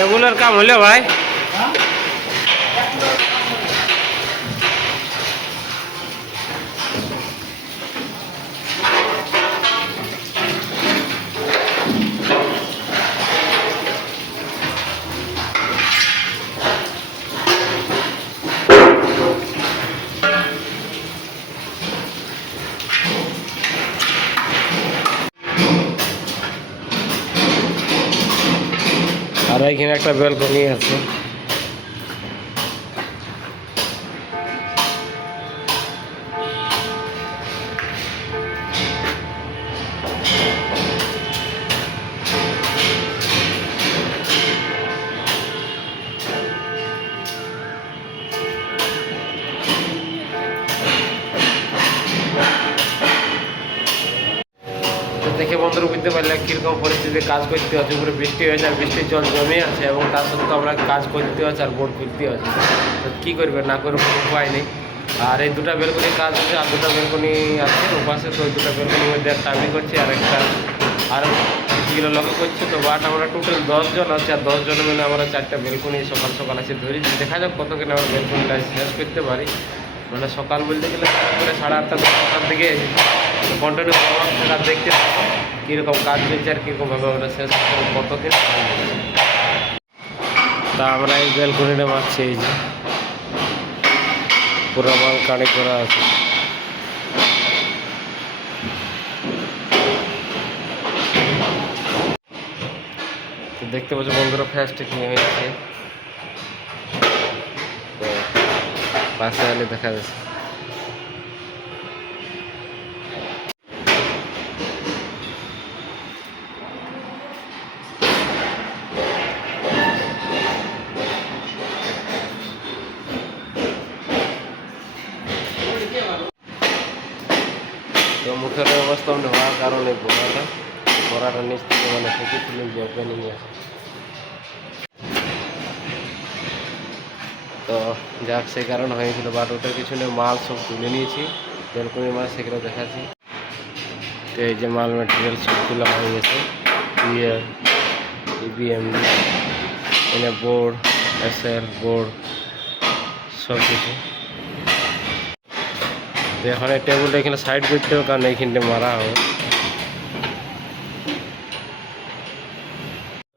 টেবুলের কাম হলো ভাই? আর এখানে একটা ব্যালকনি আছে। দেখে বন্ধুরা বুঝতে পারলে কীরকম পরিস্থিতি কাজ করতে হচ্ছে। পুরো বৃষ্টি হয়েছে আর বৃষ্টির জল জমে আছে এবং তার সত্ত্বেও আমরা কাজ করতে হচ্ছে আর বোর্ড খুলতে হচ্ছে। তো কী করবে না করবে কোনো উপায় নেই। আর এই দুটো বেলকনি কাজ হচ্ছে আর দুটো বেলকনি আছে ওপাশে। তো ওই দুটো বেলকনির মধ্যে একটা আমি করছি আর একটা আর কিছুগুলো লক্ষ্য করছে। তো বাট আমরা টোটাল 10 জন আছে আর 10 জনের মিলে আমরা 4টা বেলকনি সকাল সকাল আছে ধরি। দেখা যাক কতক্ষণে আমরা বেলকনিটা শেষ করতে পারি। মানে সকাল বলতে গেলে করে 8:30 9টার দিকে কন্টিনিউ কাজ দেখতে কীরকম কাজ চলছে আর কীরকমভাবে আমরা শেষ কতদিন। তা আমরা এই বেলকনিটা মারছি, এই যে পুরো মাল কানে করা আছে। তো দেখতে পাচ্ছ বন্ধুরা ফ্যাসটা কি হয়েছে। তো পাশে আলে দেখা যাচ্ছে। তো মুখের অবস্থা হওয়ার কারণে বড়াটা নিচ থেকে মানে থেকে তুলে যে ওপেনিং আছে। তো যাক সেই কারণ হয়েছিল, বাট ওটার পিছনে মাল সব তুলে নিয়েছি। বেলকনি মাল সেগুলো দেখাচ্ছি। তো এই যে মাল ম্যাটেরিয়াল সব তোলা হয়ে গেছে। ইয়ার ইবিএম এনে বোর্ড এসএল বোর্ড সব কিছু। তো এখন এই টেবিলটা এখানে সাইড করতে হবে কারণ এইখানটা মারা হবে।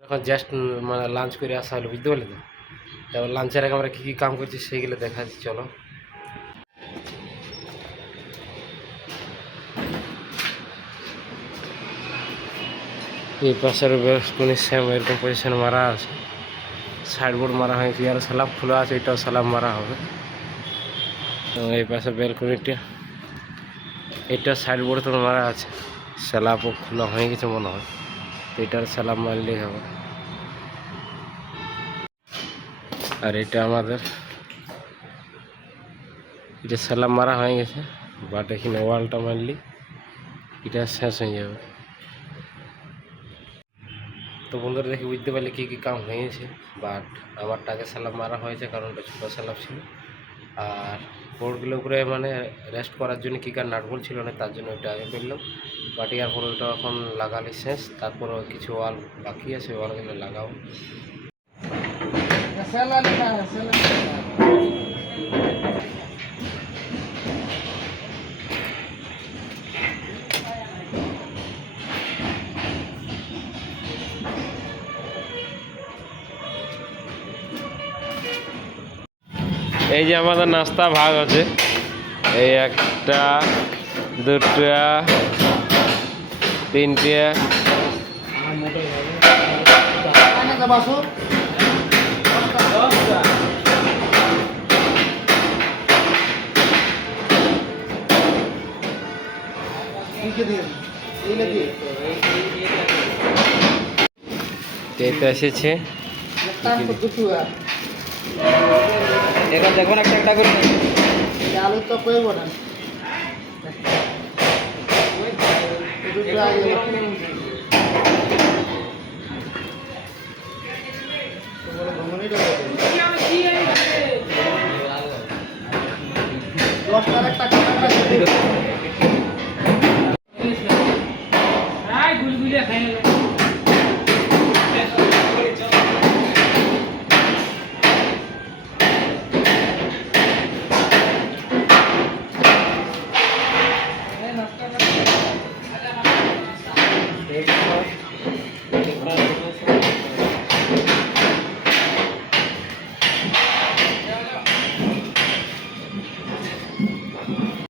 এখন জাস্ট মানে লাঞ্চ করে আসা হলো, বুঝতে পারলি তো। তারপর লাঞ্চের আগে আমরা কী কী কাম করছি সেইগুলো দেখাচ্ছি, চলো। এই পাশের বেলকনি সেম এরকম পজিশন মারা আছে। সাইড বোর্ড মারা হয়েছে আর স্ল্যাব খোলা আছে, এটাও স্ল্যাব মারা হবে। তো এই পাশে বেলকনিটা এটা সাইড বোর্ড তো মারা আছে, স্ল্যাবও খোলা হয়ে গেছে মনে হয়। এটার স্ল্যাব মারলেই হবে। আর এটা আমাদের এটা স্ল্যাব মারা হয়ে গেছে, বাট এখানে ওয়ালটা মারলি এটা শেষ হয়ে যাবে। তো বন্ধুরা দেখে বুঝতে পারলে কী কী কাম হয়েছে। বাট আমারটাকে স্ল্যাব মারা হয়েছে কারণ ওটা ছোটো স্ল্যাব ছিল। আর বোর্ডগুলো উপরে মানে রেস্ট করার জন্য কী কার নাট ছিল না, তার জন্য ওইটা আগে করলাম। বাট ইয়ার পরে ওইটা এখন লাগালে শেষ। তারপরে কিছু ওয়াল বাকি আছে, ওয়ালগুলো লাগাও। এই যে আমাদের নাস্তা ভাগ আছে, এই 1টা 2টা 3টে এইটা এসেছে। দেখুন একটা করে আলু তো করবো না। দেখো